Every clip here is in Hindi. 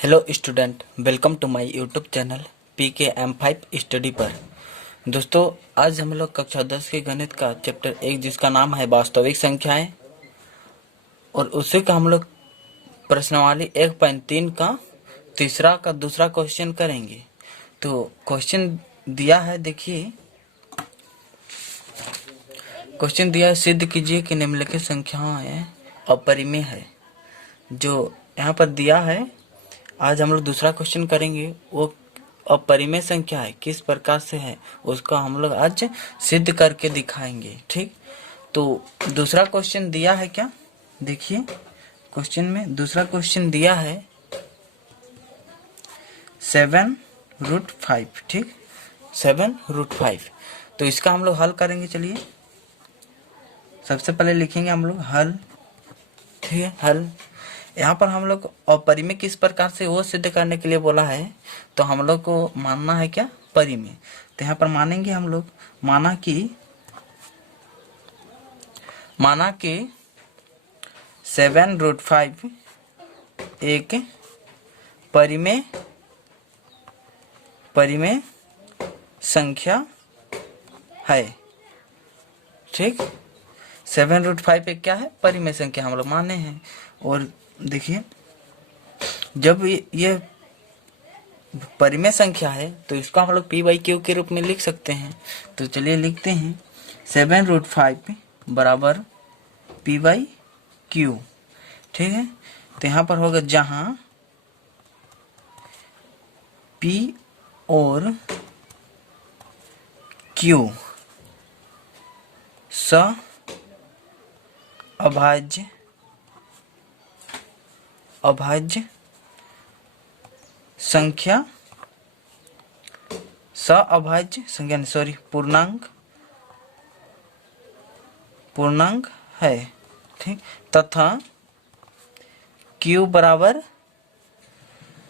Hello student, welcome to my YouTube channel PKM5 study पर। दोस्तों, आज हम लोग कक्षा 10 के गणित का चैप्टर 1 जिसका नाम है वास्तविक संख्याएं, और उसी का हम लोग प्रश्नावली 1.3 का तीसरा का दूसरा क्वेश्चन करेंगे। तो क्वेश्चन दिया है, देखिए क्वेश्चन दिया है, सिद्ध कीजिए कि निम्नलिखित संख्याएं अपरिमेय है। जो यहाँ पर दिया है, आज हम लोग दूसरा क्वेश्चन करेंगे। वो अपरिमेय संख्या है, किस प्रकार से है उसका हम लोग आज सिद्ध करके दिखाएंगे। ठीक, तो दूसरा क्वेश्चन दिया है क्या, देखिए क्वेश्चन में दूसरा क्वेश्चन दिया है 7√5। ठीक, 7√5। तो इसका हम लोग हल करेंगे। चलिए सबसे पहले लिखेंगे हम लोग हल। ठीक है, हल। यहाँ पर हम लोग अपरिमेय किस प्रकार से वो सिद्ध करने के लिए बोला है, तो हम लोग को मानना है क्या, परिमेय। तो यहाँ पर मानेंगे हम लोग, माना कि 7√5 एक परिमेय संख्या है। ठीक, 7√5 एक क्या है, परिमेय संख्या हम लोग माने हैं। और देखिए, जब ये परिमेय संख्या है तो इसको हम लोग P/Q के रूप में लिख सकते हैं। तो चलिए लिखते हैं 7√5 बराबर P/Q। ठीक है, तो यहाँ पर होगा जहां P और Q अभाज्य संख्या पूर्णांक है। ठीक, तथा Q बराबर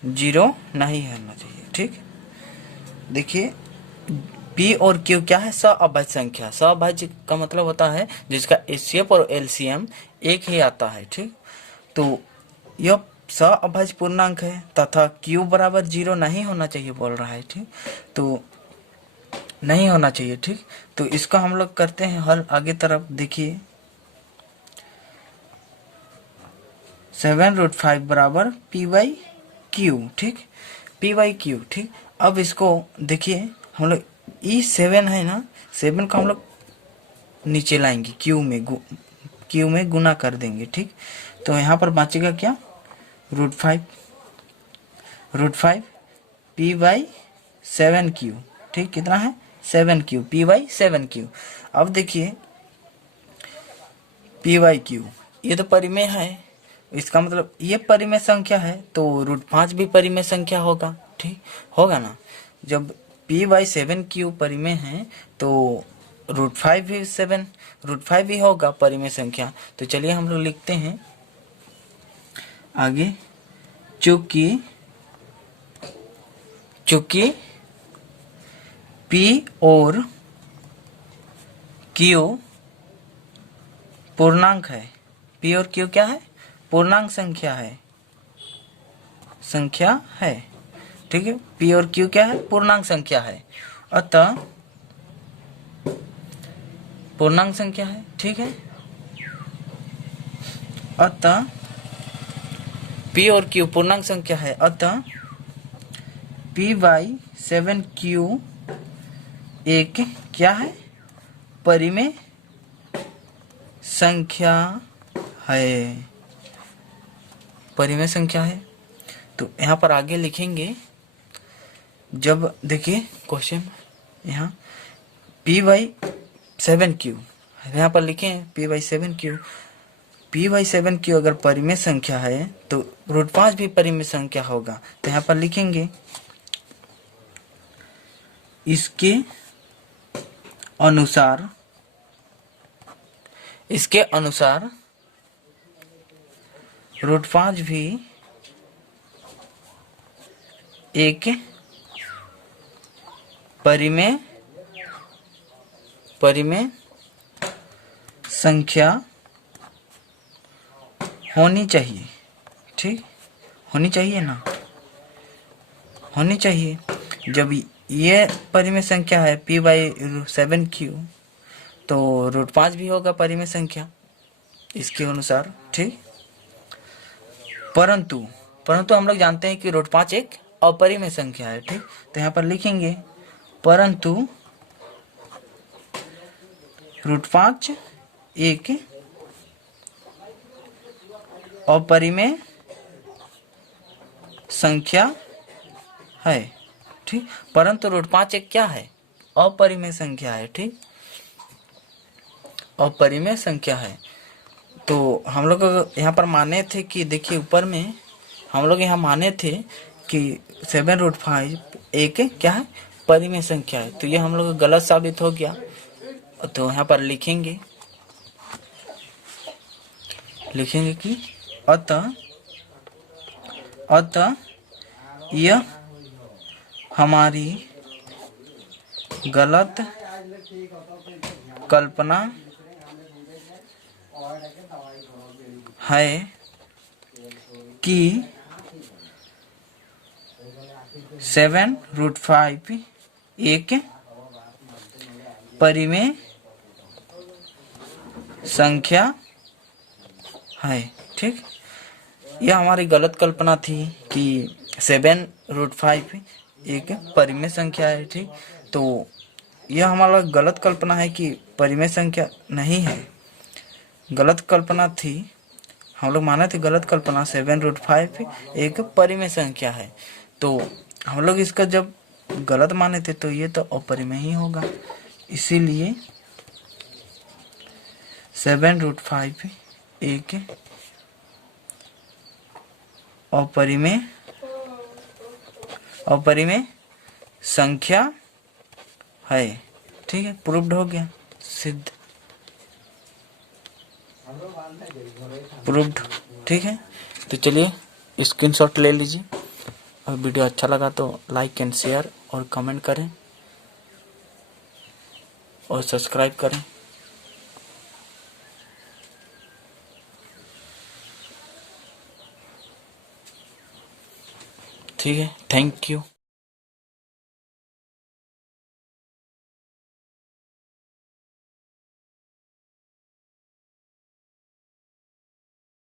0 नहीं होना चाहिए। ठीक, देखिए P और Q क्या है, सअभाज्य संख्या। सअभाज्य का मतलब होता है जिसका HCF और LCM एक ही आता है। ठीक, तो यह सअभाज्य पूर्णांक है तथा Q बराबर 0 नहीं होना चाहिए बोल रहा है। ठीक, तो नहीं होना चाहिए। ठीक, तो इसको हम लोग करते हैं हल आगे तरफ। देखिए 7√5 बराबर P/Q। ठीक, P/Q। ठीक, अब इसको देखिए हम लोग E7 है ना, 7 को हम लोग नीचे लाएंगे, Q में गुना कर देंगे। ठीक, तो यहाँ पर बचेगा क्या, √5 P/7Q। ठीक, कितना है, 7Q, P/7Q। अब देखिए P/Q ये तो परिमेय है, इसका मतलब ये परिमेय संख्या है, तो √5 भी परिमेय संख्या होगा। ठीक, होगा ना। जब P/7Q परिमेय है तो √5 भी होगा परिमेय संख्या। तो चलिए हम लोग लिखते हैं आगे, चूंकि P और Q पूर्णांक है। P और Q क्या है, पूर्णांक संख्या है। ठीक है, P और Q क्या है, पूर्णांक संख्या है, अतः पूर्णांक संख्या है। ठीक है, अतः P और Q पूर्णांक संख्या है, अतः P/7Q एक क्या है, परिमेय संख्या है। परिमेय संख्या है। तो यहाँ पर आगे लिखेंगे, जब देखिए क्वेश्चन यहाँ P/7Q यहाँ पर लिखें P/7Q अगर परिमेय संख्या है तो √5 भी परिमेय संख्या होगा। तो यहाँ पर लिखेंगे इसके अनुसार √5 भी एक परिमेय संख्या होनी चाहिए। ठीक, होनी चाहिए ना। होनी चाहिए। जब ये परिमेय संख्या है p/7q, तो √5 भी होगा परिमेय संख्या इसके अनुसार, ठीक। परंतु हम लोग जानते हैं कि √5 एक अपरिमेय संख्या है, ठीक। तो यहाँ पर लिखेंगे परंतु √5 एक अपरिमेय संख्या है, ठीक। परंतु √5 एक क्या है? अपरिमेय संख्या है, ठीक। अपरिमेय संख्या है। तो हम लोग यहाँ पर माने थे कि देखिए ऊपर में हम लोग यहाँ माने थे कि 7√5 एक क्या है? परिमेय संख्या है। तो ये हम लोग गलत साबित हो गया। तो यहाँ पर लिखेंगे कि अतः यह हमारी गलत कल्पना है कि 7√5 एक परिमेय संख्या है, ठीक। यह हमारी गलत कल्पना थी कि 7√5 एक परिमेय संख्या है, ठीक। तो यह हमारा गलत कल्पना है कि परिमेय संख्या नहीं है, गलत कल्पना थी। हम लोग माने थे गलत कल्पना 7√5 एक परिमेय संख्या है। तो हम लोग इसका जब गलत माने थे तो ये तो अपरिमेय ही होगा, इसीलिए 7√5 एक अपरिमेय संख्या है, ठीक है। प्रूव्ड हो गया, सिद्ध, प्रूव्ड, ठीक है। तो चलिए स्क्रीनशॉट ले लीजिए। और वीडियो अच्छा लगा तो लाइक एंड शेयर और कमेंट करें और सब्सक्राइब करें। ठीक है, थैंक यू।